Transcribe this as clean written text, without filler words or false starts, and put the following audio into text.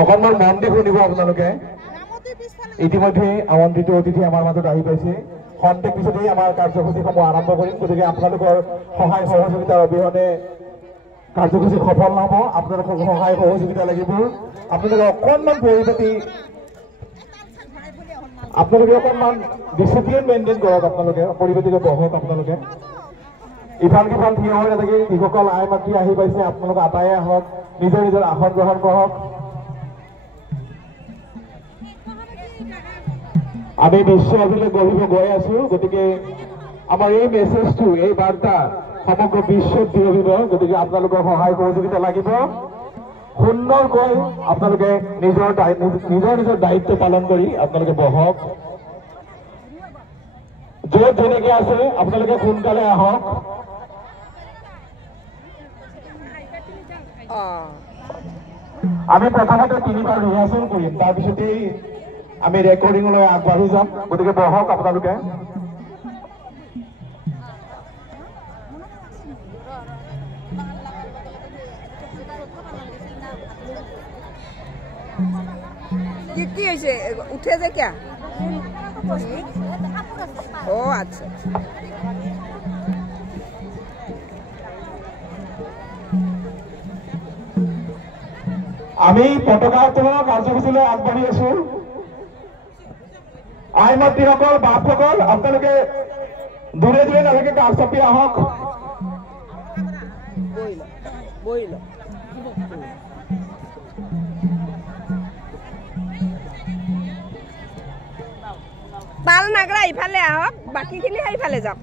অকণমান মন দি শুনিব আপোনালোকে ইতিমধ্যে আমন্ত্ৰিত অতিথি আমাৰ মাজত আহি পাইছে খন্তেক পিছতেই আমাৰ কাৰ্যসূচীসমূহ আৰম্ভ কৰিম গতিকে আপোনালোকৰ সহায় সহযোগিতাৰ অবিহনে কাৰ্যসূচী সফল নহ'ব আপোনালোকৰ সহায় সহযোগিতা লাগিব আপোনালোকে অকণমান পৰিপাতি আপোনালোকে অকণমান ডিচিপ্লিন মেইনটেইন কৰক আপোনালোকে পৰিপাতিকে বহক আপোনালোকে ইফাল সিফাল থিয় হৈ নাথাকি যিসকল আই মাতৃ আহি পাইছে আপোনালোক আটায়ে আহক নিজৰ নিজৰ আসন গ্ৰহণ কৰক আমি বিশ্বলৈ গঢ়িব গৈ আছো গতিকে আমাৰ এই মেছেজটো এই বাৰ্তা সমগ্ৰ বিশ্বত বিয়পিব গতিকে আপোনালোকৰ সহায় সহযোগিতা লাগিব সুন্দৰকৈ আপোনালোকে নিজৰ নিজৰ দায়িত্ব পালন কৰি আপোনালোকে বহক য'ত যেনেকে আছে আপোনালোকে সোনকালে আহক আমি প্ৰথমতে 3বাৰ ৰিহাৰ্চেল কৰিম তাৰপিছতেই আমি ৰেকৰ্ডিঙলৈ আগবাঢ়ি যাম গতিকে বহক আপোনালোকে কি হৈছে উঠে যে কিয়া ও আচ্ছা আমি পতাকা উত্তোলনৰ কাৰ্যসূচীলৈ আগবাঢ়ি আছো আই মাতৃসকল বাপসকল আপোনালোকে দূৰে দূৰে নাথাকে কাষ চাপি আহক বাল নাগৰা ইফালে আহক বাকীখিনি সেইফালে যাওক